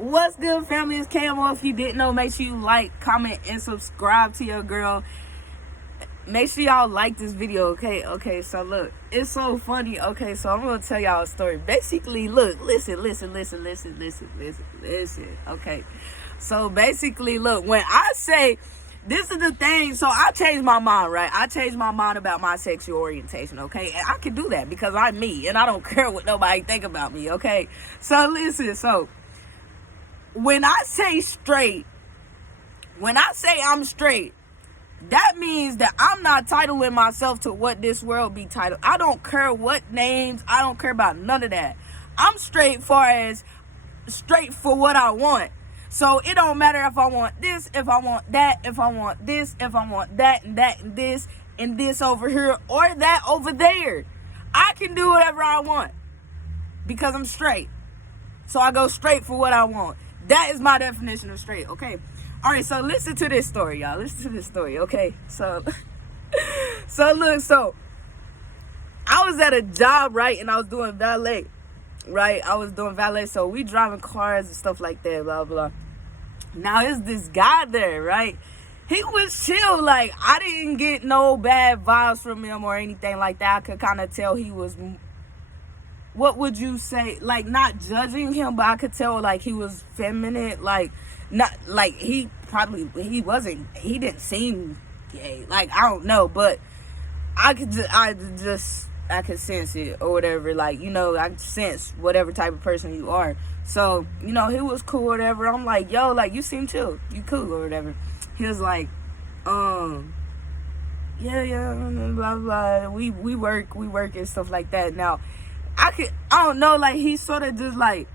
What's good, family? It's KMO. If you didn't know, make sure you like, comment, and subscribe to your girl. Make sure y'all like this video, okay? So look, it's so funny. Okay, so I'm gonna tell y'all a story. Basically, look, listen. Okay, so basically, look, when I say this is the thing, so I changed my mind, right? I changed my mind about my sexual orientation, okay? And I can do that because I'm me, and I don't care what nobody think about me, okay? So listen, so when I say straight, when I say I'm straight, that means that I'm not titling myself to what this world be titled. I don't care what names. I don't care about none of that. I'm straight for what I want. So it don't matter if I want this, if I want that, if I want this, if I want that and this and this over here or that over there. I can do whatever I want because I'm straight. So I go straight for what I want. That is my definition of straight, okay? All right, so listen to this story, y'all. Listen to this story, okay? So, so I was at a job, right? And I was doing valet, right? I was doing valet, so we driving cars and stuff like that, blah, blah. Now, there's this guy there, right? He was chill. Like, I didn't get no bad vibes from him or anything like that. I could kind of tell he was... What would you say, like, not judging him, but I could tell, like, he was feminine, like, not, like, he didn't seem gay, like, I don't know, but I could sense it, or whatever, like, you know, I sense whatever type of person you are, so, you know, he was cool, or whatever. I'm like, yo, like, you seem chill, you cool, or whatever. He was like, yeah, blah, blah, we work and stuff like that. Now, I don't know, like, he sort of just, like,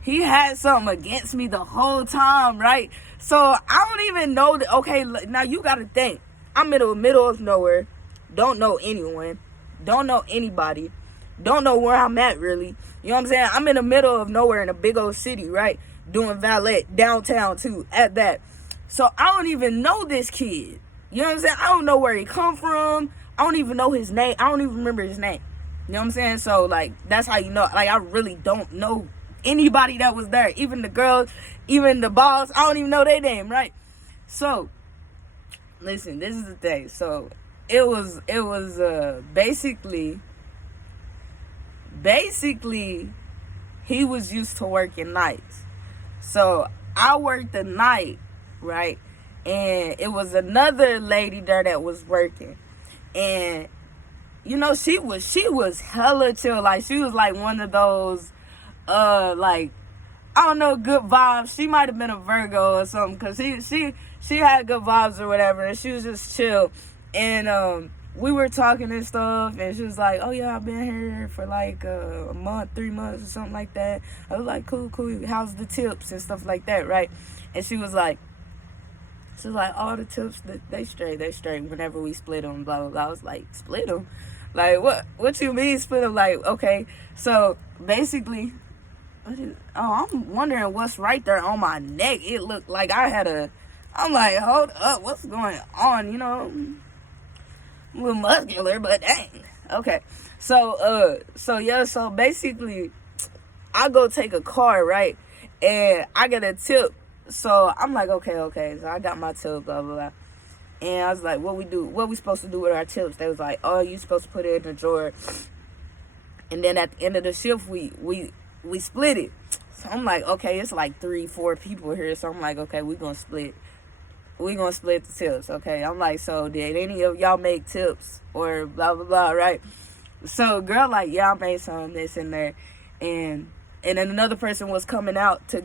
he had something against me the whole time, right? So, I don't even know that, okay, now you gotta think, I'm in the middle of nowhere, don't know anyone, don't know anybody, don't know where I'm at, really, you know what I'm saying? I'm in the middle of nowhere in a big old city, right? Doing valet, downtown, too, at that. So, I don't even know this kid, you know what I'm saying? I don't know where he come from, I don't even know his name, I don't even remember his name. You know what I'm saying? So, like, that's how you know. Like, I really don't know anybody that was there. Even the girls, even the boss. I don't even know their name, right? So, listen, this is the thing. So, it was basically, he was used to working nights. So, I worked the night, right? And it was another lady there that was working. And you know, she was hella chill. Like, she was like one of those, like, I don't know, good vibes. She might have been a Virgo or something, because she had good vibes or whatever, and she was just chill. And we were talking and stuff, and she was like, oh yeah, I've been here for like a month, 3 months or something like that. I was like, cool, how's the tips and stuff like that, right? And she was like, all the tips, they straight whenever we split them, blah, blah, blah. I was like, split them? Like, what you mean split them? Like, okay, so basically, I'm wondering what's right there on my neck. It looked like I'm like, hold up, what's going on, you know? I'm a little muscular, but dang. Okay, so basically, I go take a car, right? And I get a tip. So I'm like, okay. So I got my tip, blah, blah, blah. And I was like, what we supposed to do with our tips? They was like, oh, you supposed to put it in the drawer. And then at the end of the shift, we split it. So I'm like, okay, it's like 3-4 people here. So I'm like, okay, we're going to split the tips, okay? I'm like, so did any of y'all make tips or blah, blah, blah, right? So girl like, yeah, I made some, this and there. And then another person was coming out to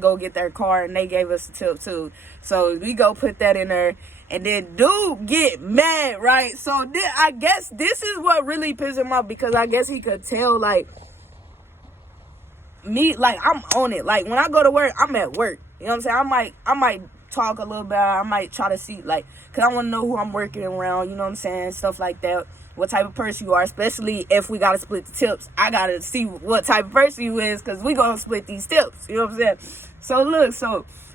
go get their car, and they gave us a tip too. So we go put that in there, and then dude get mad, right? So I guess this is what really pissed him off, because I guess he could tell, like, me, like, I'm on it. Like, when I go to work, I'm at work. You know what I'm saying? I might talk a little bit. I might try to see, like, because I want to know who I'm working around, you know what I'm saying? Stuff like that. What type of person you are, especially if we got to split the tips. I got to see what type of person you is, because we going to split these tips. You know what I'm saying? So, look,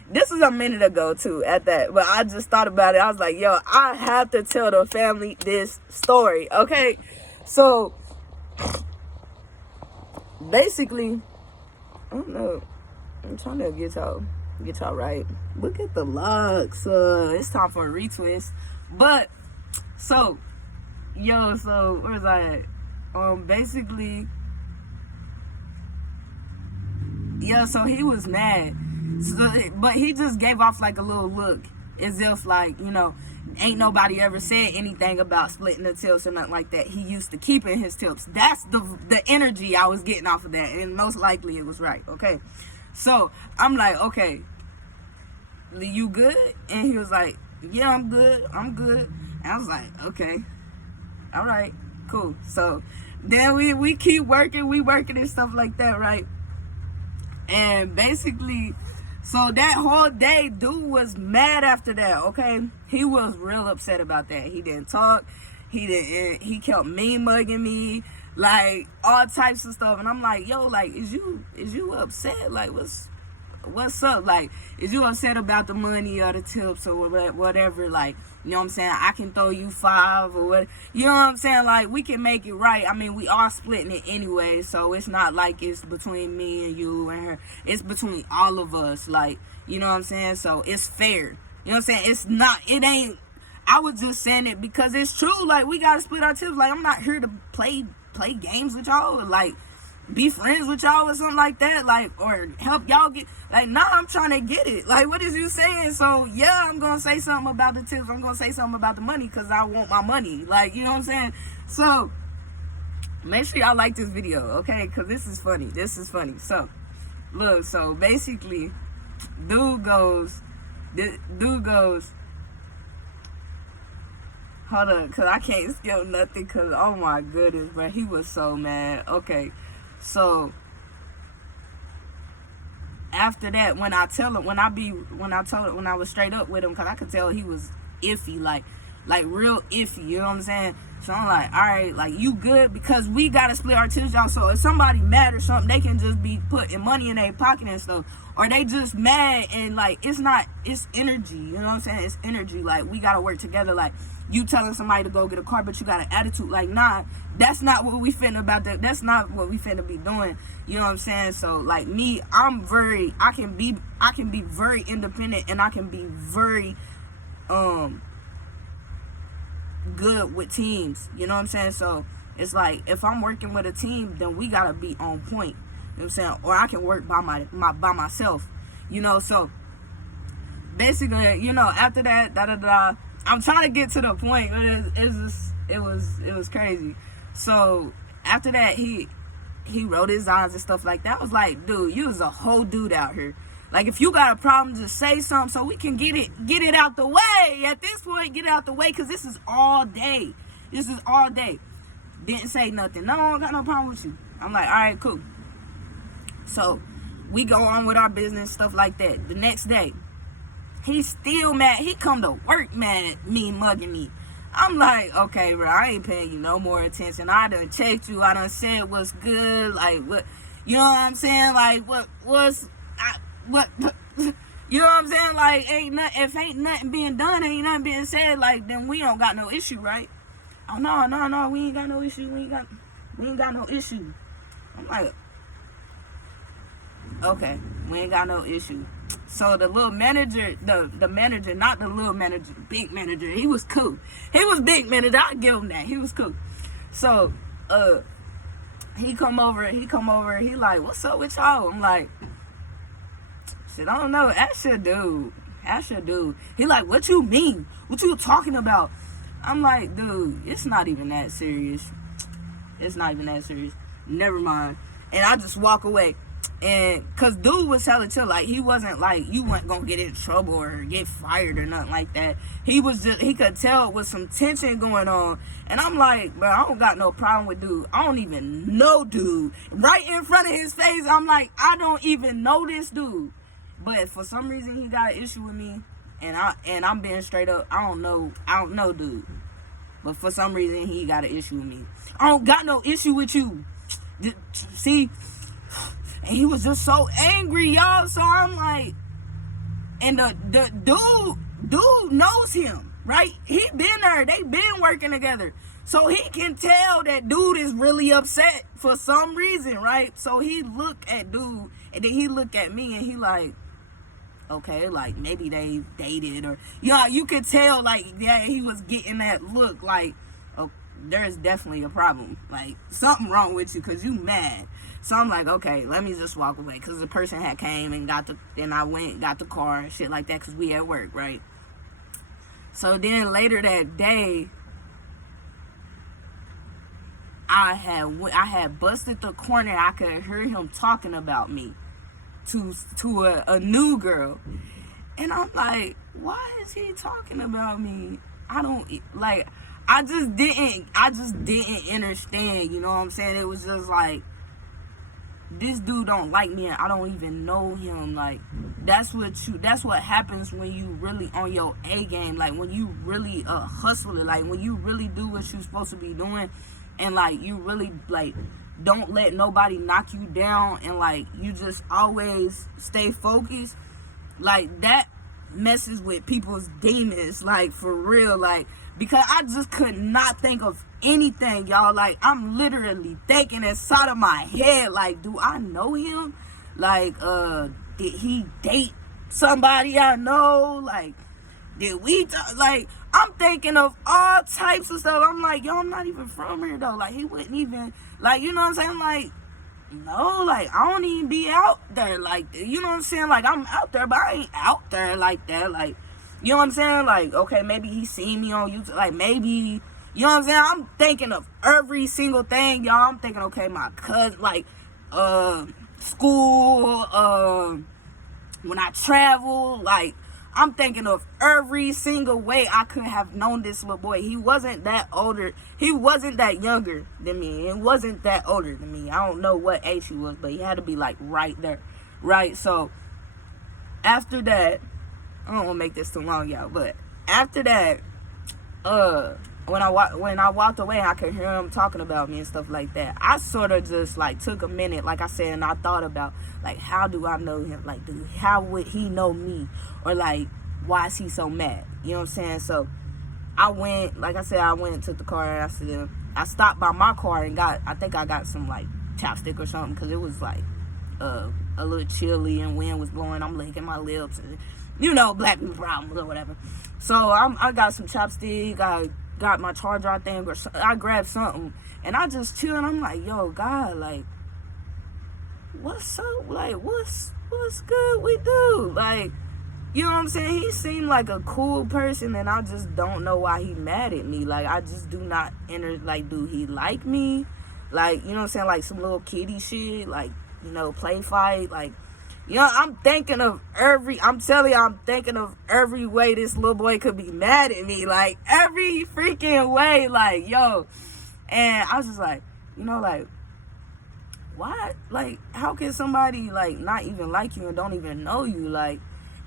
this was a minute ago, too, at that. But I just thought about it. I was like, yo, I have to tell the family this story, okay? So, basically, I don't know. I'm trying to get y'all right. Look at the locks. It's time for a retwist. But so where's I at? Basically, so he was mad. But he just gave off like a little look, as if like, ain't nobody ever said anything about splitting the tips or nothing like that. He used to keeping his tips. That's the energy I was getting off of that, and most likely it was right. Okay, so I'm like, okay, you good? And he was like, yeah, I'm good. And I was like, okay, all right, cool. So then we keep working, and stuff like that, right? And basically, so that whole day, dude was mad after that, okay? He was real upset about that. He didn't talk. He kept mugging me, like, all types of stuff. And I'm like, yo, like, is you upset? Like, what's up? Like, is you upset about the money or the tips or whatever? Like, you know what I'm saying? I can throw you 5 or what. You know what I'm saying? Like, we can make it right. I mean, we are splitting it anyway, so it's not like it's between me and you and her. It's between all of us. Like, you know what I'm saying? So it's fair. You know what I'm saying? It ain't. I was just saying it because it's true. Like, we gotta split our tips. Like, I'm not here to play games with y'all. Or, like, be friends with y'all or something like that, like, or help y'all get, like, nah, I'm trying to get it. Like, what is you saying? So, yeah, I'm gonna say something about the tips. I'm gonna say something about the money because I want my money. Like, you know what I'm saying? So, make sure y'all like this video, okay? Because this is funny. So, look, so basically, dude goes, hold up, because I can't skip nothing because, oh my goodness, bro, he was so mad. Okay. So after that, when I was straight up with him, cause I could tell he was iffy, like real iffy, you know what I'm saying? So I'm like, all right, like, you good? Because we gotta split our tips, y'all. So if somebody mad or something, they can just be putting money in their pocket and stuff, or they just mad and like, it's energy, you know what I'm saying? It's energy. Like, we gotta work together. Like, you telling somebody to go get a car, but you got an attitude, like, nah, that's not what we finna that's not what we finna be doing, you know what I'm saying? So like, me, I can be very independent, and I can be very good with teams, you know what I'm saying? So it's like, if I'm working with a team, then we gotta be on point, you know what I'm saying? Or I can work by myself, you know. So basically, after that, I'm trying to get to the point, but it was crazy. So after that, he wrote his eyes and stuff like that. I was like, dude, you was a whole dude out here. Like, if you got a problem, just say something so we can get it out the way. At this point, get it out the way, because this is all day. Didn't say nothing. No, I don't got no problem with you. I'm like, all right, cool. So we go on with our business, stuff like that. The next day, he's still mad. He come to work mad at me, mugging me. I'm like, okay, bro, I ain't paying you no more attention. I done checked you. I done said what's good. Like, what, you know what I'm saying? Like, what, you know what I'm saying? Like, if ain't nothing being done, ain't nothing being said, like, then we don't got no issue, right? Oh, no, we ain't got no issue. We ain't got no issue. I'm like, okay, we ain't got no issue. So the little manager, the manager, not the little manager, big manager, he was cool. He was big manager, I'll give him that. He was cool. So, he come over, he like, what's up with y'all? I'm like, shit, I don't know, ask your dude. He like, what you mean? What you talking about? I'm like, dude, it's not even that serious. Never mind. And I just walk away. And cause dude was telling chill, like, he wasn't like, you weren't gonna get in trouble or get fired or nothing like that. He could tell with some tension going on. And I'm like, bro, I don't got no problem with dude. I don't even know dude. Right in front of his face, I'm like, I don't even know this dude. But for some reason he got an issue with me, and I'm being straight up, I don't know dude. But for some reason he got an issue with me. I don't got no issue with you. See? And he was just so angry, y'all. So I'm like, and the dude knows him, right? He been there. They been working together. So he can tell that dude is really upset for some reason, right? So he look at dude, and then he look at me, and he like, okay, like maybe they dated, or you could tell like, yeah, he was getting that look like, oh, there's definitely a problem, like something wrong with you, cause you mad. So I'm like, okay, let me just walk away, cause the person had came and then I went and got the car and shit like that, cause we at work, right? So then later that day, I had busted the corner. I could hear him talking about me to a new girl, and I'm like, why is he talking about me? I don't like. I just didn't understand. You know what I'm saying? It was just like, this dude don't like me, and I don't even know him. Like, that's what happens when you really on your A game. Like, when you really hustler. Like, when you really do what you're supposed to be doing, and like you really like don't let nobody knock you down, and like you just always stay focused. Like, that messes with people's demons, like, for real. Like, because I just could not think of anything, y'all. Like, I'm literally thinking inside of my head, like, do I know him? Like, did he date somebody I know? Like, did we like, I'm thinking of all types of stuff. I'm like, yo, I'm not even from here though. Like, he wouldn't even, like, you know what I'm saying? Like, no, like, I don't even be out there like, you know what I'm saying? Like, I'm out there, but I ain't out there like that. Like, you know what I'm saying? Like, okay, maybe he seen me on YouTube. Like, maybe, you know what I'm saying? I'm thinking of every single thing, y'all. I'm thinking, okay, my cousin, like, school, when I travel, like, I'm thinking of every single way I could have known this little boy. He wasn't that older. He wasn't that younger than me. He wasn't that older than me. I don't know what age he was, but he had to be like right there. Right? So after that, I don't want to make this too long, y'all, but after that, when I walked away, I could hear him talking about me and stuff like that. I sort of just like took a minute, like I said, and I thought about, like, how do I know him? Like, how would he know me? Or like, why is he so mad? You know what I'm saying? So I went, like I said, I went and took the car, and I stopped by my car and I think I got some like chapstick or something, because it was like a little chilly and wind was blowing. I'm licking my lips, and you know, black people problems or whatever. So I got some chapstick. I got my charger, I think, or I grabbed something, and I just chill, and I'm like, yo, God, like, what's up? Like, what's good we do? Like, you know what I'm saying? He seemed like a cool person, and I just don't know why he mad at me. Like, I just do not like, do he like me? Like, you know what I'm saying? Like, some little kiddie shit, like, you know, play fight, like, you know, I'm thinking of I'm thinking of every way this little boy could be mad at me. Like, every freaking way, like, yo. And I was just like, you know, like, what? Like, how can somebody, like, not even like you and don't even know you? Like,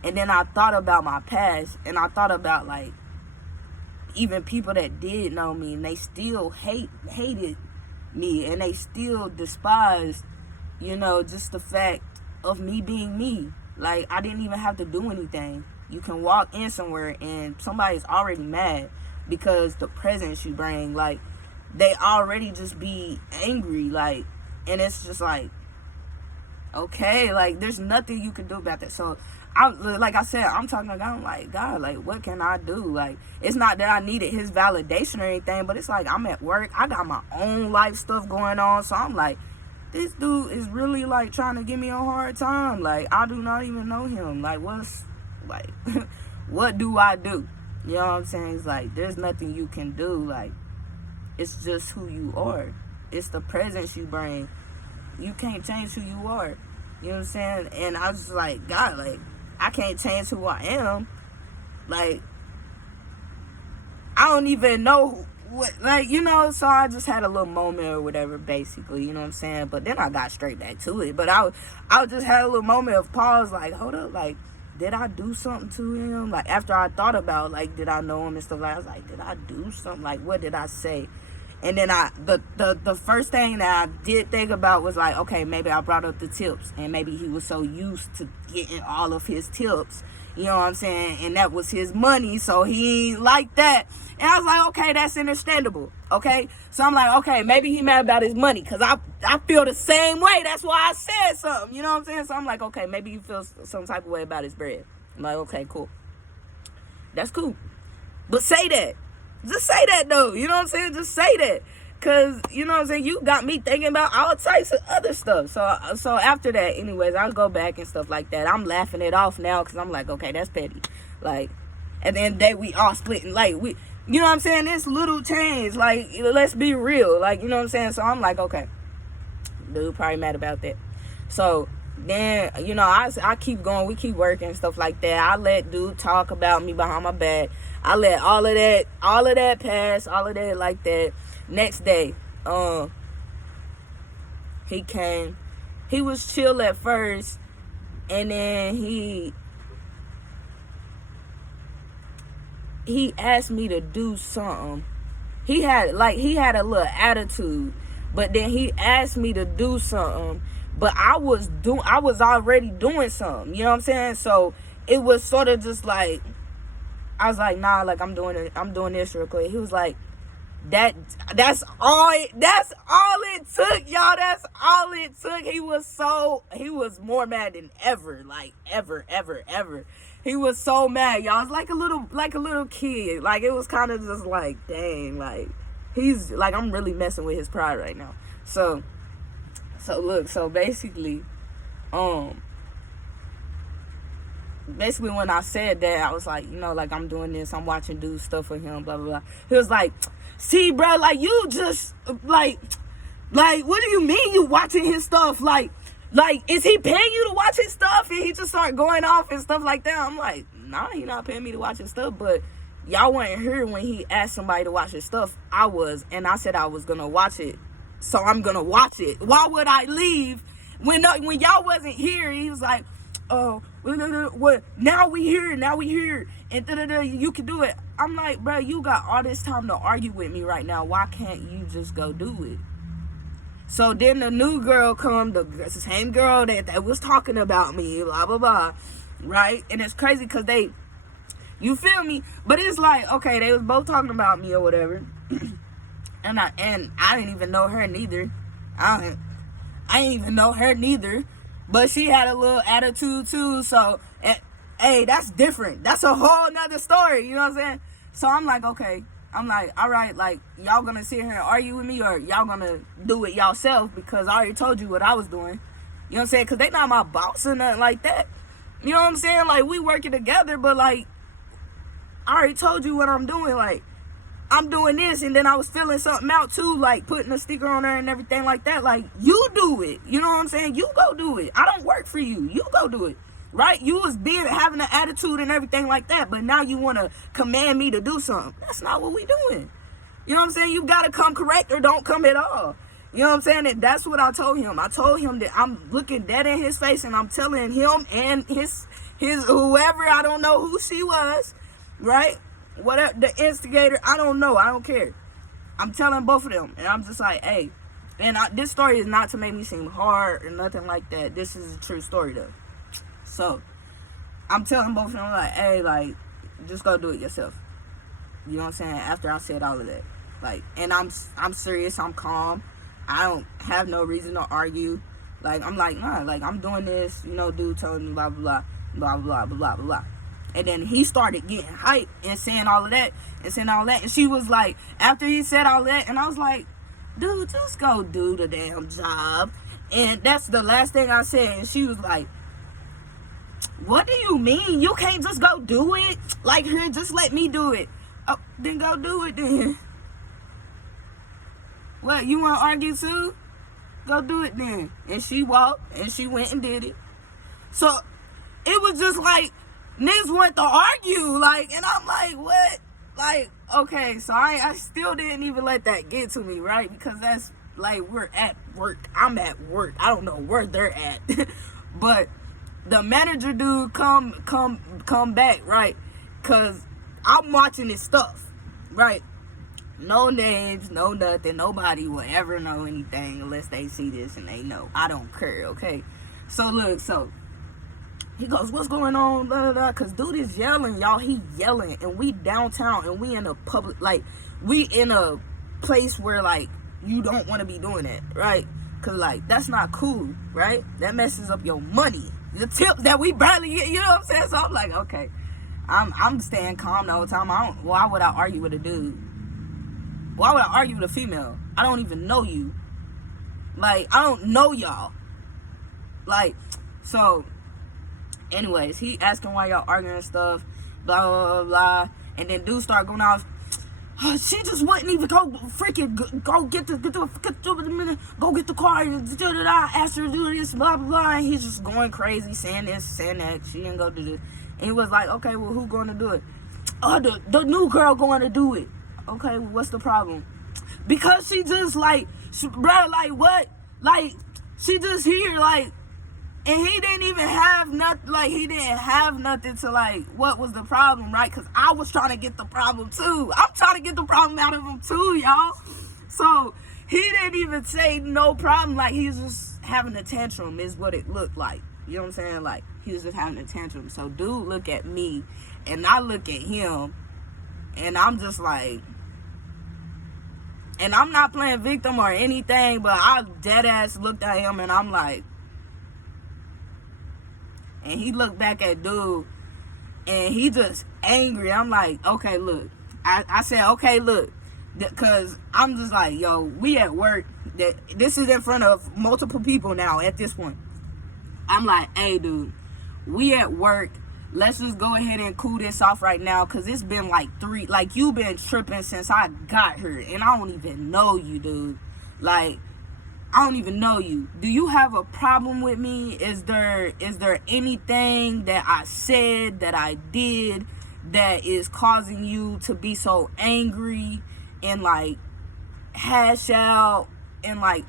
and then I thought about my past, and I thought about, like, even people that did know me, and they still hated me, and they still despised, you know, just the fact of me being me. Like, I didn't even have to do anything. You can walk in somewhere and somebody's already mad because the presence you bring, like, they already just be angry, like, and it's just like, okay, like, there's nothing you can do about that. So like I said, I'm talking to God. I'm like, God, like, what can I do? Like, it's not that I needed his validation or anything, but it's like, I'm at work, I got my own life stuff going on, so I'm like, this dude is really, like, trying to give me a hard time. Like, I do not even know him. Like, what do I do? You know what I'm saying? It's like, there's nothing you can do. Like, it's just who you are. It's the presence you bring. You can't change who you are. You know what I'm saying? And I was like, God, like, I can't change who I am. Like, I don't even know what, like, you know, so I just had a little moment or whatever, basically, you know what I'm saying? But then I got straight back to it. But I just had a little moment of pause, like, hold up, like, did I do something to him? Like, after I thought about, like, did I know him and stuff, like, I was like, did I do something? Like, what did I say? And then the first thing that I did think about was like, okay, maybe I brought up the tips, and maybe he was so used to getting all of his tips, you know what I'm saying, and that was his money, so he ain't like that. And I was like, okay, that's understandable, okay? So I'm like, okay, maybe he mad about his money, because I feel the same way. That's why I said something, you know what I'm saying? So I'm like, okay, maybe he feels some type of way about his bread. I'm like, okay, cool. That's cool. But say that. Just say that, though. You know what I'm saying? Just say that. Because, you know what I'm saying, you got me thinking about all types of other stuff. So after that, anyways, I'll go back and stuff like that. I'm laughing it off now because I'm like, okay, that's petty. Like, at the end of the day, we all splitting. Like, you know what I'm saying? It's little change. Like, let's be real. Like, you know what I'm saying? So I'm like, okay. Dude probably mad about that. So then, you know, I keep going. We keep working and stuff like that. I let dude talk about me behind my back. I let all of that pass, all of that like that. Next day, he came. He was chill at first, and then he asked me to do something. He had a little attitude, but then he asked me to do something. But I was already doing something. You know what I'm saying? So it was sort of just like, I was like, nah, like I'm doing this real quick. He was like, that's all it took, y'all. That's all it took. He was more mad than ever, like ever. He was so mad, y'all. It's like a little kid. Like, it was kind of just like, dang, like he's like, I'm really messing with his pride right now. So look, so basically when I said that, I was like, you know, like, I'm doing this, I'm watching dude stuff with him, blah blah blah. He was like, see, bro, like, you just like what do you mean you watching his stuff? Like is he paying you to watch his stuff? And he just started going off and stuff like that. I'm like, nah, he not paying me to watch his stuff. But y'all weren't here when he asked somebody to watch his stuff. I was, and I said I was gonna watch it, so I'm gonna watch it. Why would I leave when y'all wasn't here? He was like, oh, what? Now we here, and you can do it. I'm like, bro, you got all this time to argue with me right now. Why can't you just go do it? So then the new girl come, the same girl that was talking about me, blah blah blah, right? And it's crazy because you feel me? But it's like, okay, they was both talking about me or whatever, and I didn't even know her neither. I didn't even know her neither. But she had a little attitude too, so, hey, that's different. That's a whole nother story, you know what I'm saying? So I'm like, okay. I'm like, all right, like, y'all gonna sit here and argue with me, or y'all gonna do it y'allself, because I already told you what I was doing. You know what I'm saying? Because they not my boss or nothing like that. You know what I'm saying? Like, we working together, but, like, I already told you what I'm doing. Like, I'm doing this, and then I was filling something out too, like putting a sticker on there and everything like that. Like, you do it. You know what I'm saying? You go do it. I don't work for you. You go do it. Right? You was having an attitude and everything like that, but now you want to command me to do something. That's not what we doing. You know what I'm saying? You got to come correct or don't come at all. You know what I'm saying? And that's what I told him. I told him that I'm looking dead in his face, and I'm telling him and his whoever, I don't know who she was, right? Whatever, the instigator, I don't know. I don't care. I'm telling both of them. And I'm just like, hey. And this story is not to make me seem hard or nothing like that. This is a true story, though. So, I'm telling both of them, like, hey, like, just go do it yourself. You know what I'm saying? After I said all of that. Like, and I'm serious. I'm calm. I don't have no reason to argue. Like, I'm like, nah, like, I'm doing this. You know, dude told me blah, blah, blah, blah, blah, blah, blah, blah. And then he started getting hyped and saying all of that. And she was like, after he said all that, and I was like, dude, just go do the damn job. And that's the last thing I said. And she was like, what do you mean? You can't just go do it? Like, here, just let me do it. Oh, then go do it then. What, you want to argue too? Go do it then. And she walked and she went and did it. So it was just like, niggas want to argue, like, and I'm like, what? Like, okay, so I still didn't even let that get to me, right? Because that's, like, we're at work. I'm at work. I don't know where they're at. But the manager dude come back, right? Because I'm watching his stuff, right? No names, no nothing. Nobody will ever know anything unless they see this and they know. I don't care, okay? So look, so he goes, what's going on? Blah, blah, blah. Cause dude is yelling, y'all. He yelling, and we downtown, and we in a public, like, we in a place where, like, you don't want to be doing that, right? Cause like that's not cool, right? That messes up your money, the tip that we barely get. You know what I'm saying? So I'm like, okay, I'm staying calm the whole time. Why would I argue with a dude? Why would I argue with a female? I don't even know you. Like, I don't know y'all. Like, so, anyways, he asking why y'all arguing and stuff, blah, blah, blah, blah. And then dude start going off, oh, she just wouldn't even go freaking go get the go get the car and ask her to do this, blah, blah, blah. And he's just going crazy, saying this, saying that. She didn't go do this. And he was like, okay, well, who going to do it? Oh, the new girl going to do it. Okay, well, what's the problem? Because she just like, bro, like what? Like, she just here, like, and he didn't even have nothing, like, he didn't have nothing to, like, what was the problem, right? Because I was trying to get the problem, too. I'm trying to get the problem out of him, too, y'all. So, he didn't even say no problem. Like, he was just having a tantrum is what it looked like. You know what I'm saying? Like, he was just having a tantrum. So, dude look at me, and I look at him, and I'm just like, and I'm not playing victim or anything, but I dead ass looked at him and I'm like, and he looked back at dude and he just angry. I'm like, okay, look. I said, okay, look. Because I'm just like, yo, we at work. This is in front of multiple people now at this point. I'm like, hey, dude, we at work. Let's just go ahead and cool this off right now, because it's been like you've been tripping since I got here, and I don't even know you, dude. Like, I don't even know you. Do you have a problem with me? Is there anything that I said, that I did, that is causing you to be so angry and, like, hash out and, like,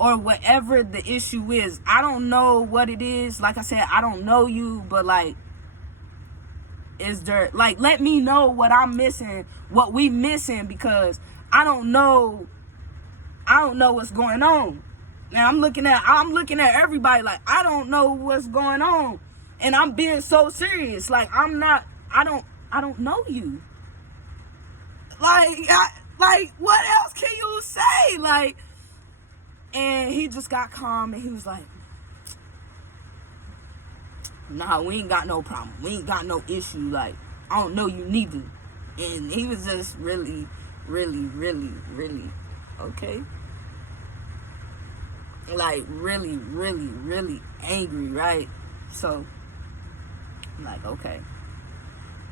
or whatever the issue is? I don't know what it is. Like I said, I don't know you, but, like, is there, like, let me know what I'm missing, what we missing, because I don't know what's going on. Now I'm looking at everybody like I don't know what's going on, and I'm being so serious. Like, I don't know you. Like, what else can you say? Like, and he just got calm and he was like, nah, we ain't got no problem. We ain't got no issue. Like, I don't know you neither. And he was just really, really, really, really, okay? Like, really, really, really angry, right? So, I'm like, okay.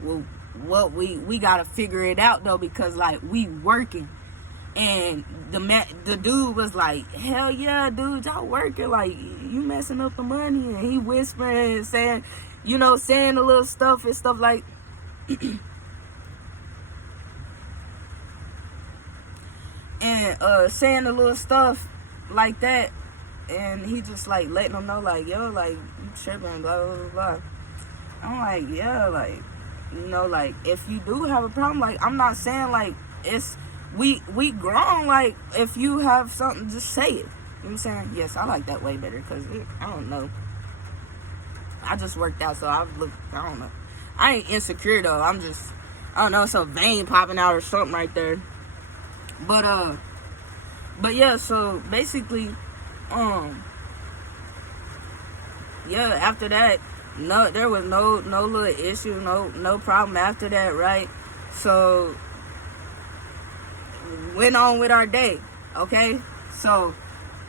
Well, what we gotta figure it out, though, because, like, we working. And the dude was like, hell yeah, dude, y'all working, like, you messing up the money. And he whispering and saying, you know, saying a little stuff and stuff like and saying a little stuff like that. And he just, like, letting them know, like, yo, like, you tripping, blah, blah, blah, blah. I'm like, yeah, like, you know, like, if you do have a problem, like, I'm not saying, like, it's, we grown, like, if you have something, just say it. You know what I'm saying? Yes, I like that way better, because, I don't know. I just worked out, so I don't know. I ain't insecure, though. I'm just, I don't know, some vein popping out or something right there. But yeah, so, basically, yeah, after that, no, there was no little issue, no problem after that, right? So, went on with our day, okay? So,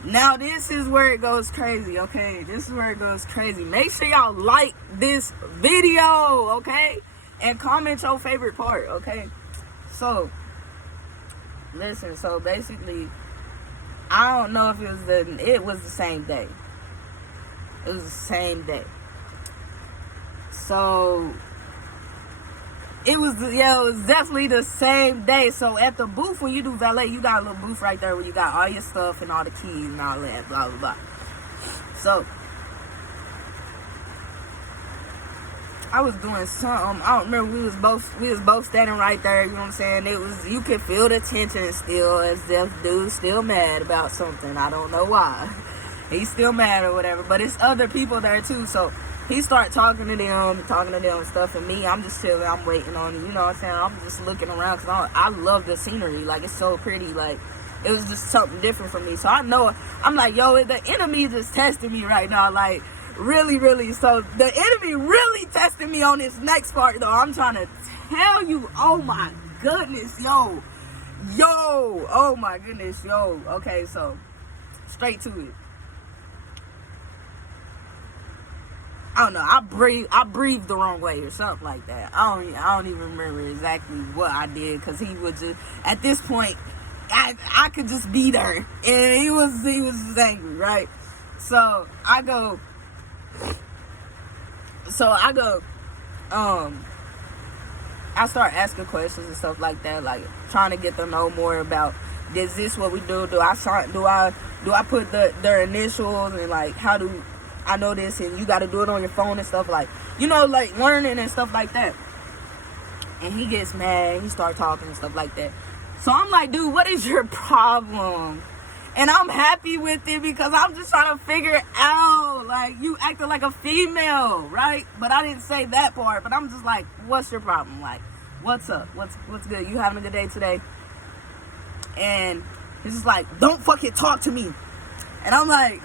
now this is where it goes crazy, okay? This is where it goes crazy. Make sure y'all like this video, okay? And comment your favorite part, okay? So, listen, so basically, I don't know if it was the same day. It was the same day. So, it was definitely the same day. So, at the booth, when you do valet, you got a little booth right there where you got all your stuff and all the keys and all that, blah, blah, blah. So, I was doing something. I don't remember. We was both standing right there. You know what I'm saying? It was, you could feel the tension still, as if dude's still mad about something. I don't know why. He's still mad or whatever. But it's other people there too. So he started talking to them and stuff. And me, I'm just chilling. I'm waiting on, you know what I'm saying? I'm just looking around because I love the scenery. Like, it's so pretty. Like, it was just something different for me. So I know, I'm like, yo, the enemy just testing me right now. Like, really, really. So the enemy really testing me on this next part, though. I'm trying to tell you, oh my goodness, yo, oh my goodness, yo. Okay, so straight to it. I don't know. I breathed the wrong way or something like that. I don't even remember exactly what I did, because he would just, at this point, I could just be there, and he was just angry, right? So I go, I start asking questions and stuff like that, like trying to get to know more about, is this what we do? Do I put their initials, and like, how do I know this? And you got to do it on your phone and stuff, like, you know, like learning and stuff like that. And he gets mad. He starts talking and stuff like that. So I'm like, dude, what is your problem? And I'm happy with it because I'm just trying to figure it out. Like, you acting like a female, right? But I didn't say that part. But I'm just like, what's your problem? Like, what's up? What's good? You having a good day today? And he's just like, don't fucking talk to me. And I'm like,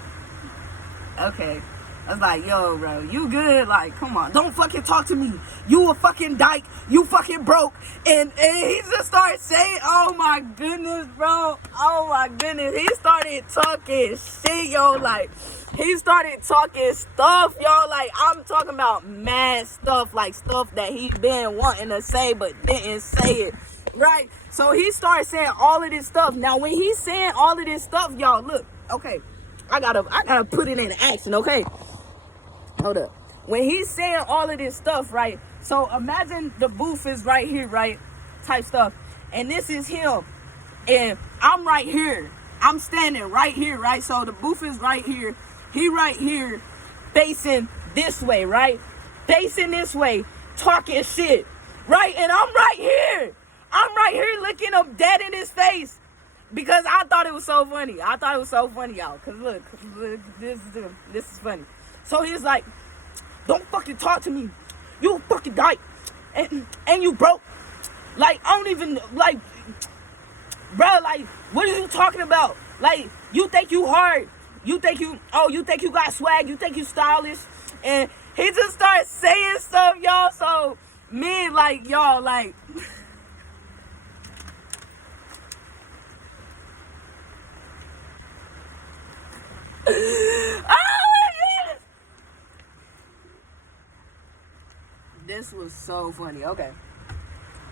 okay. I was like, yo, bro, you good? Like, come on, don't fucking talk to me. You a fucking dyke. You fucking broke. And he just started saying, oh my goodness, bro. Oh my goodness. He started talking shit, yo. Like, he started talking stuff, y'all. Like, I'm talking about mad stuff. Like, stuff that he been wanting to say but didn't say it. Right? So he started saying all of this stuff. Now, when he's saying all of this stuff, y'all, look, okay. I gotta put it in action, okay? Hold up. When he's saying all of this stuff, right? So imagine the booth is right here, right? Type stuff. And this is him. And I'm right here. I'm standing right here, right? So the booth is right here. He right here, facing this way, right? Facing this way, talking shit, right? And I'm right here. I'm right here looking him dead in his face. Because I thought it was so funny. Y'all. Because look, this is funny. So he's like, don't fucking talk to me. You fucking dyke. And you broke. Like, I don't even, like, bro, like, what are you talking about? Like, you think you hard. You think you got swag. You think you stylish. And he just starts saying stuff, y'all. So, me, like, y'all, like... Oh my goodness! This was so funny. Okay,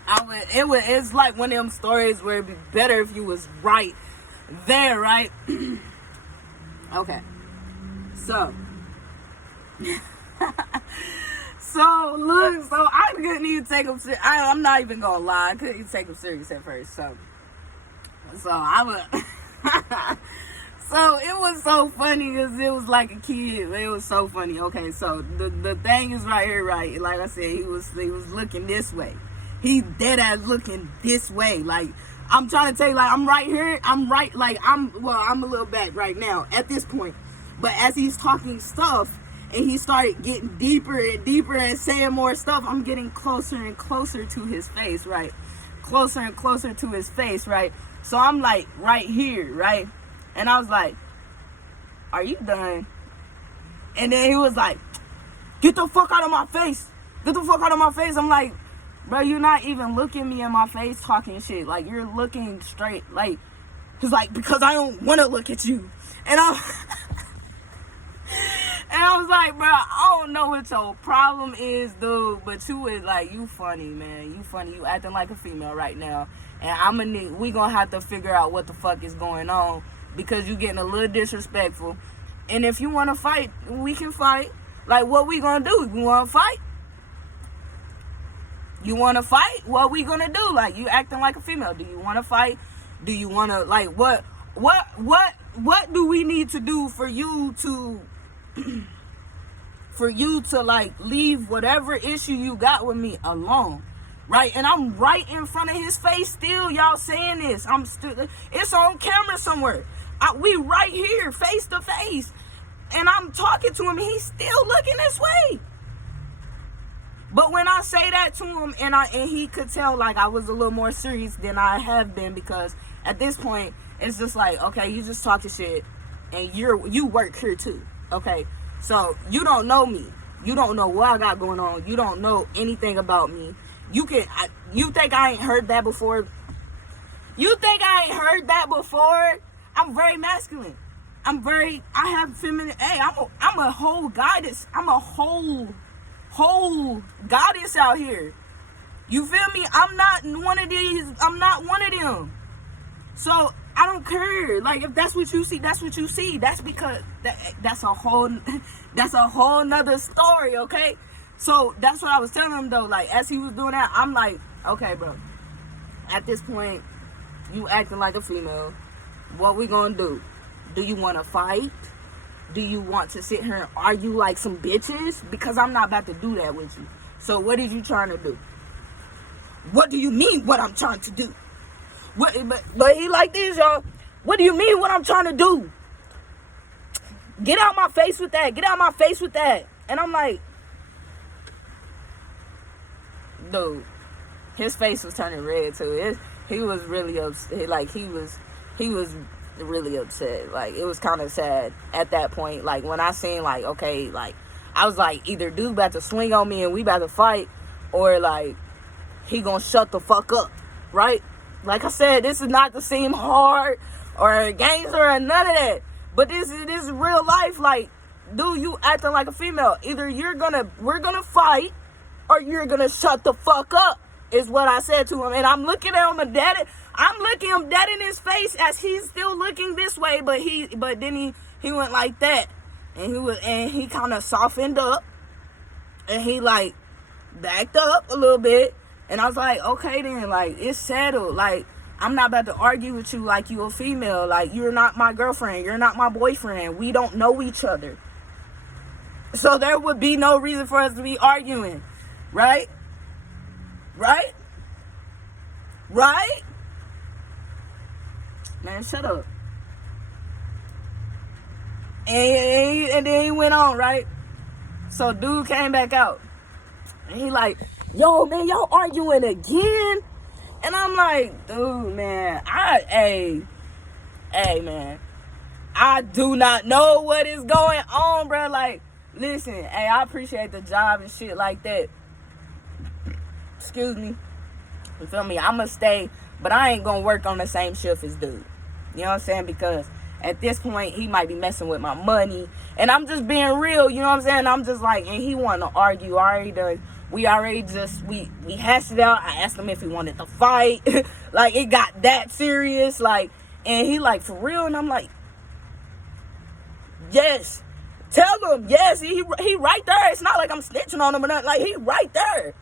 it's like one of them stories where it'd be better if you was right there, right? Okay, so look, so I couldn't even take him serious. I'm not even gonna lie, I couldn't even take him serious at first. So I was. So it was so funny because it was like a kid. It was so funny. Okay, so the thing is right here, right? Like I said, he was looking this way. He dead ass looking this way. Like, I'm trying to tell you, like, I'm right here. I'm right, like, I'm a little back right now at this point. But as he's talking stuff and he started getting deeper and deeper and saying more stuff, I'm getting closer and closer to his face, right? Closer and closer to his face, right? So I'm like right here, right? And I was like, are you done? And then he was like, get the fuck out of my face. Get the fuck out of my face. I'm like, bro, you're not even looking me in my face talking shit. Like, you're looking straight. Like, he's like, because I don't want to look at you. And I was like, bro, I don't know what your problem is, dude. But you is like, you funny, man. You funny. You acting like a female right now. And we gonna have to figure out what the fuck is going on. Because you getting a little disrespectful. And if you want to fight, we can fight. Like, what we gonna do? We want to fight? You want to fight? What we gonna do? Like, you acting like a female. Do you want to fight? Do you want to, like, what do we need to do for you to for you to like leave whatever issue you got with me alone, right? And I'm right in front of his face still, y'all saying this. I'm still, it's on camera somewhere. We right here, face to face, and I'm talking to him. He's still looking this way. But when I say that to him, and he could tell like I was a little more serious than I have been, because at this point it's just like, okay, you just talking shit, and you work here too, okay? So you don't know me. You don't know what I got going on. You don't know anything about me. You think I ain't heard that before? You think I ain't heard that before? I'm very masculine. I have feminine. Hey, I'm a whole goddess. I'm a whole goddess out here. You feel me? I'm not one of these. I'm not one of them. So I don't care. Like, if that's what you see, that's what you see. That's because that's a whole nother story, okay? So that's what I was telling him though. Like, as he was doing that, I'm like, okay, bro. At this point, you acting like a female. What we gonna do? Do you want to fight? Do you want to sit here and argue like some bitches? Because I'm not about to do that with you. So what is you trying to do? What do you mean what I'm trying to do? But he like this, y'all. What do you mean what I'm trying to do? Get out my face with that. Get out my face with that. And I'm like, dude, his face was turning red too. He was really upset. Like, he was really upset. Like, it was kind of sad at that point. Like, when I seen, like, okay, like, I was like, either dude about to swing on me and we about to fight, or like he gonna shut the fuck up, right? Like I said, this is not to seem hard or gangster or none of that, but this is real life. Like, dude, you acting like a female. Either we're gonna fight, or you're gonna shut the fuck up, is what I said to him. And I'm looking at him I'm looking him dead in his face as he's still looking this way, but then he went like that, and he kind of softened up, and he like backed up a little bit, and I was like, okay then, like, it's settled. Like, I'm not about to argue with you like you a female. Like, you're not my girlfriend, you're not my boyfriend, we don't know each other, so there would be no reason for us to be arguing, right? Man, shut up. And then he went on, right? So dude came back out, and he like, yo, man, y'all arguing again? And I'm like, dude, man, hey, man, I do not know what is going on, bro. Like, listen, hey, I appreciate the job and shit like that. Excuse me. You feel me? I'ma stay, but I ain't gonna work on the same shift as dude. You know what I'm saying? Because at this point, he might be messing with my money, and I'm just being real. You know what I'm saying? I'm just like, and he wanted to argue. We hashed it out. I asked him if he wanted to fight. Like, it got that serious. Like, and he like, for real? And I'm like, yes. Tell him, yes. He right there. It's not like I'm snitching on him or nothing. Like, he right there.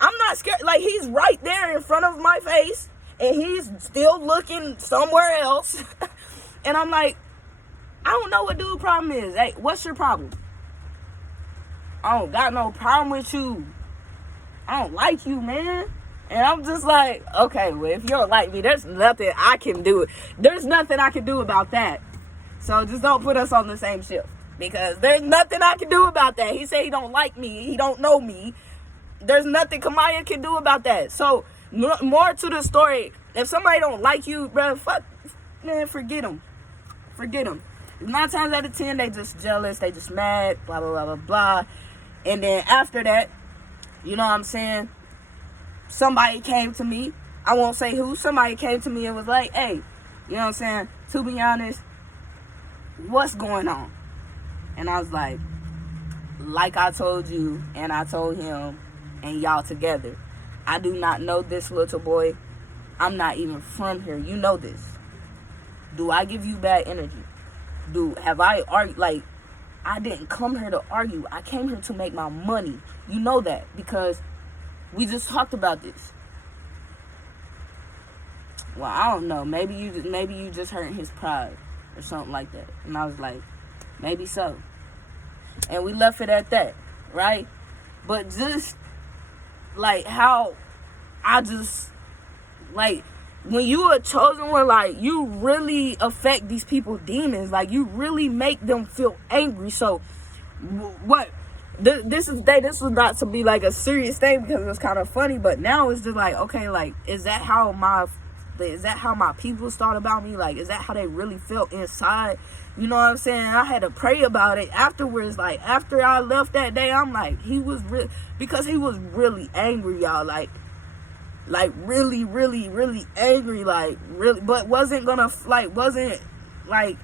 I'm not scared. Like, he's right there in front of my face, and he's still looking somewhere else. And I'm like, I don't know what dude's problem is. Hey, what's your problem? I don't got no problem with you. I don't like you, man. And I'm just like, okay, well, if you don't like me, there's nothing I can do. There's nothing I can do about that. So just don't put us on the same shift, because there's nothing I can do about that. He said he don't like me. He don't know me. There's nothing Kamaya can do about that. So more to the story. If somebody don't like you, bro, forget them. Forget them. 9 times out of 10, they just jealous. They just mad. Blah, blah, blah, blah, blah. And then after that, you know what I'm saying? Somebody came to me. I won't say who. Somebody came to me and was like, hey, you know what I'm saying? To be honest, what's going on? And I was like I told you, and I told him, and y'all together, I do not know this little boy. I'm not even from here. You know this. Do I give you bad energy? Have I argued? Like, I didn't come here to argue. I came here to make my money. You know that, because we just talked about this. Well, I don't know. Maybe you just hurting his pride or something like that. And I was like, maybe so. And we left it at that, right? But just like how I just like when you are chosen one, like you really affect these people's demons. Like you really make them feel angry. So what this was not to be like a serious thing because it was kind of funny, but now it's just like, okay, like is that how my people thought about me? Like is that how they really felt inside? You know what I'm saying? I had to pray about it afterwards. Like after I left that day, I'm like, because he was really angry, y'all. Like really, really, really angry. Like really, but wasn't like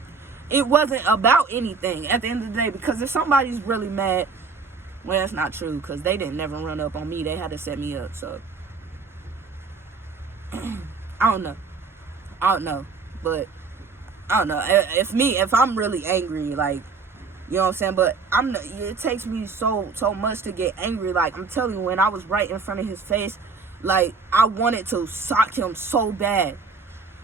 it wasn't about anything at the end of the day. Because if somebody's really mad, well, that's not true. Because they didn't never run up on me. They had to set me up. So I don't know, but I don't know. If I'm really angry, like, you know what I'm saying? But it takes me so much to get angry. Like, I'm telling you, when I was right in front of his face, like, I wanted to sock him so bad.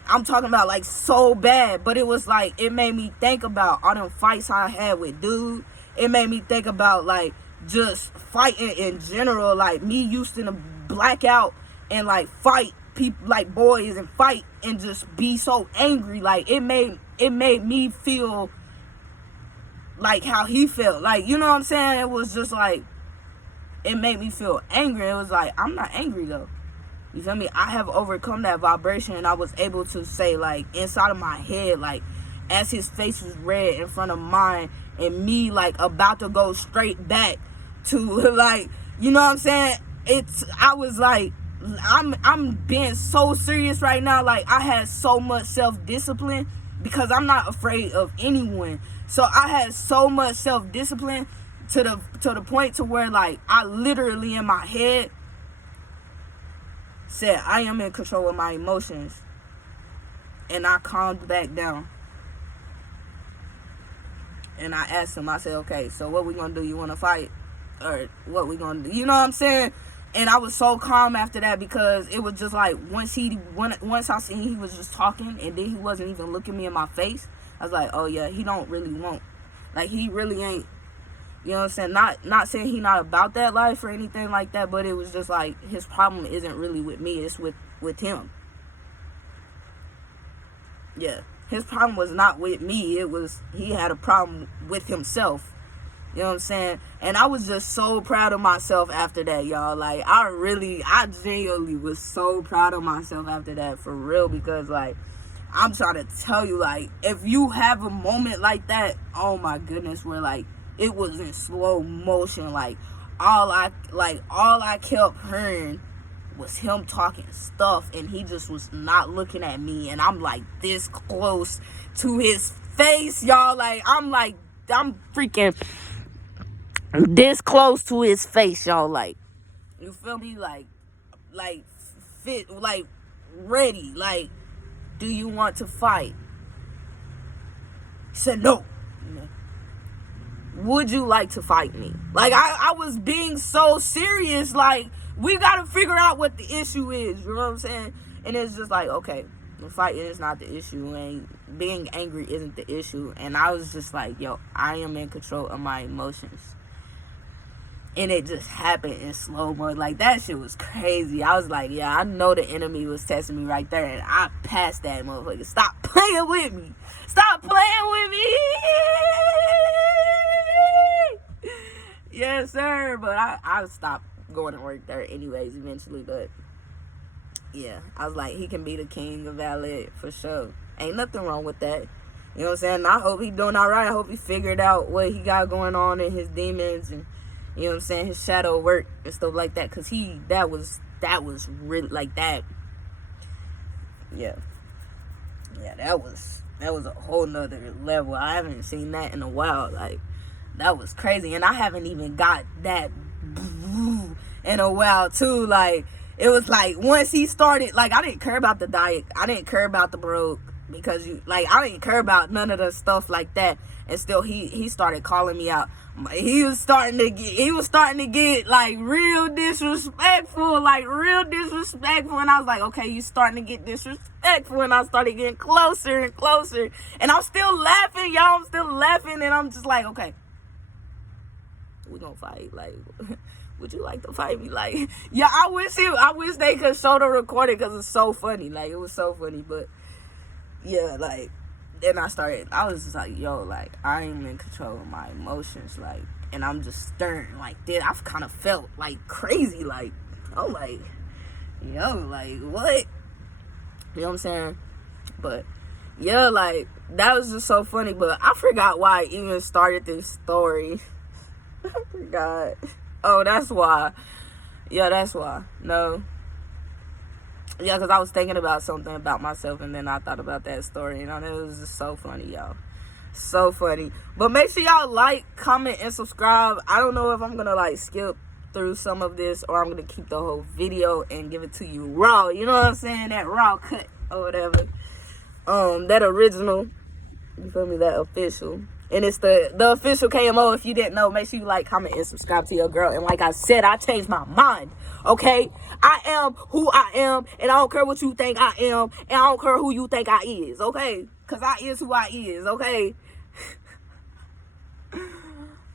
I'm talking about, like, so bad. But it was, like, it made me think about all them fights I had with dude. It made me think about, like, just fighting in general. Like, me used to black out and, like, fight people, like, boys, and fight and just be so angry. Like, it made me feel like how he felt. Like, you know what I'm saying? It was just, like, it made me feel angry. It was like, I'm not angry, though. You feel me? I have overcome that vibration, and I was able to say, like, inside of my head, like, as his face was red in front of mine, and me, like, about to go straight back to, like, you know what I'm saying? I was like, I'm being so serious right now. Like, I had so much self-discipline because I'm not afraid of anyone. So I had so much self-discipline to the point to where, like, I literally in my head said, I am in control of my emotions. And I calmed back down. And I asked him, I said, okay, so what we gonna do? You wanna fight? Or what we gonna do? You know what I'm saying? And I was so calm after that because it was just like, once I seen he was just talking and then he wasn't even looking me in my face, I was like, oh yeah, he don't really want, like, he really ain't, you know what I'm saying? Not saying he not about that life or anything like that, but it was just like, his problem isn't really with me, it's with him. Yeah, his problem was not with me, he had a problem with himself. You know what I'm saying? And I was just so proud of myself after that, y'all. Like, I genuinely was so proud of myself after that, for real. Because, like, I'm trying to tell you, like, if you have a moment like that, oh my goodness, where, like, it was in slow motion. Like, all I kept hearing was him talking stuff, and he just was not looking at me. And I'm, like, this close to his face, y'all. Like, I'm freaking this close to his face, y'all. Like, you feel me? Like fit, like, ready. Like, do you want to fight? He said no. Would you like to fight me? Like, I was being so serious. Like, we gotta figure out what the issue is. You know what I'm saying? And it's just like, okay, the fighting is not the issue, and being angry isn't the issue. And I was just like, yo, I am in control of my emotions. And it just happened in slow mo. Like, that shit was crazy. I was like, yeah, I know the enemy was testing me right there. And I passed that motherfucker. Stop playing with me. Stop playing with me. Yes, sir. But I stopped going to work there anyways eventually. But, yeah, I was like, he can be the king of valet for sure. Ain't nothing wrong with that. You know what I'm saying? I hope he doing all right. I hope he figured out what he got going on in his demons and, you know what I'm saying, his shadow work and stuff like that. Because that was really, like, that. Yeah. Yeah, that was a whole nother level. I haven't seen that in a while. Like, that was crazy. And I haven't even got that in a while, too. Like, it was like, once he started, like, I didn't care about the diet. I didn't care about the broke. Because, I didn't care about none of the stuff like that. And still, he started calling me out. He was starting to get, like, real disrespectful. And I was like, okay, you starting to get disrespectful. And I started getting closer and closer. And I'm still laughing, y'all. I'm still laughing. And I'm just like, okay, we gonna fight. Like, would you like to fight me? Like, yeah, I wish they could show the recording because it's so funny. Like, it was so funny. But yeah, like, then I was just like, yo, like, I am in control of my emotions, like, and I'm just stern. Like, dude, I've kind of felt like crazy. Like, I'm like, yo, like, what? You know what I'm saying? But yeah, like, that was just so funny. But I forgot why I even started this story. I forgot. Oh, that's why. Yeah, that's why. No. Yeah, because I was thinking about something about myself, and then I thought about that story, and it was just so funny, y'all. So funny. But make sure y'all like, comment, and subscribe. I don't know if I'm going to, like, skip through some of this, or I'm going to keep the whole video and give it to you raw. You know what I'm saying? That raw cut or whatever. That original. You feel me? That official. And it's the official KMO. If you didn't know, make sure you like, comment, and subscribe to your girl. And like I said, I changed my mind. Okay? I am who I am. And I don't care what you think I am. And I don't care who you think I is. Okay? Because I is who I is. Okay?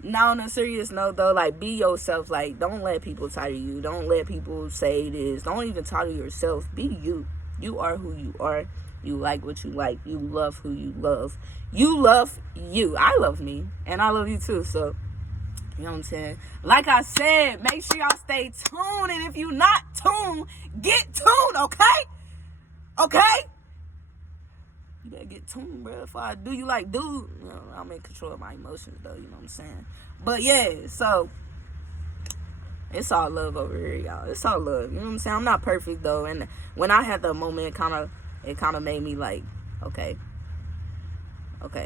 Now, on a serious note, though, like, be yourself. Like, don't let people title you. Don't let people say this. Don't even title yourself. Be you. You are who you are. You like what you like. You love who you love. You love you. I love me. And I love you too. So, you know what I'm saying? Like I said, make sure y'all stay tuned. And if you're not tuned, get tuned, okay? Okay? You better get tuned, bro. If I do you like dude, you know, I'm in control of my emotions, though. You know what I'm saying? But yeah, so it's all love over here, y'all. It's all love. You know what I'm saying? I'm not perfect, though. And when I had the moment, it kind of made me like, okay,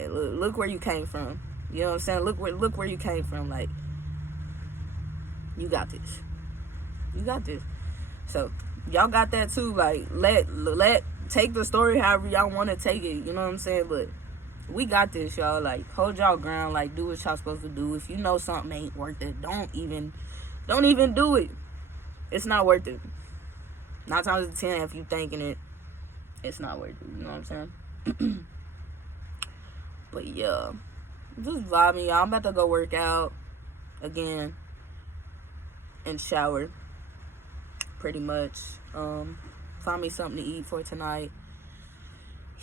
look where you came from. You know what I'm saying? Look where you came from. Like, you got this. You got this. So y'all got that too. Like, let take the story however y'all want to take it. You know what I'm saying? But we got this, y'all. Like, hold y'all ground. Like, do what y'all supposed to do. If you know something ain't worth it, don't even do it. It's not worth it. 9 times out of 10, if you thinking it, it's not worth it. You know what I'm saying? But yeah, just vibing, y'all. I'm about to go work out again and shower, pretty much. Find me something to eat for tonight.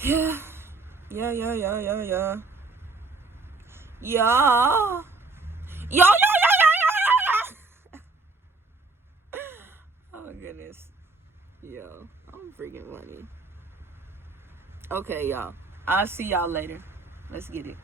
Yeah. Yeah. Oh my goodness. Yo, I'm freaking funny. Okay, y'all. I'll see y'all later. Let's get it.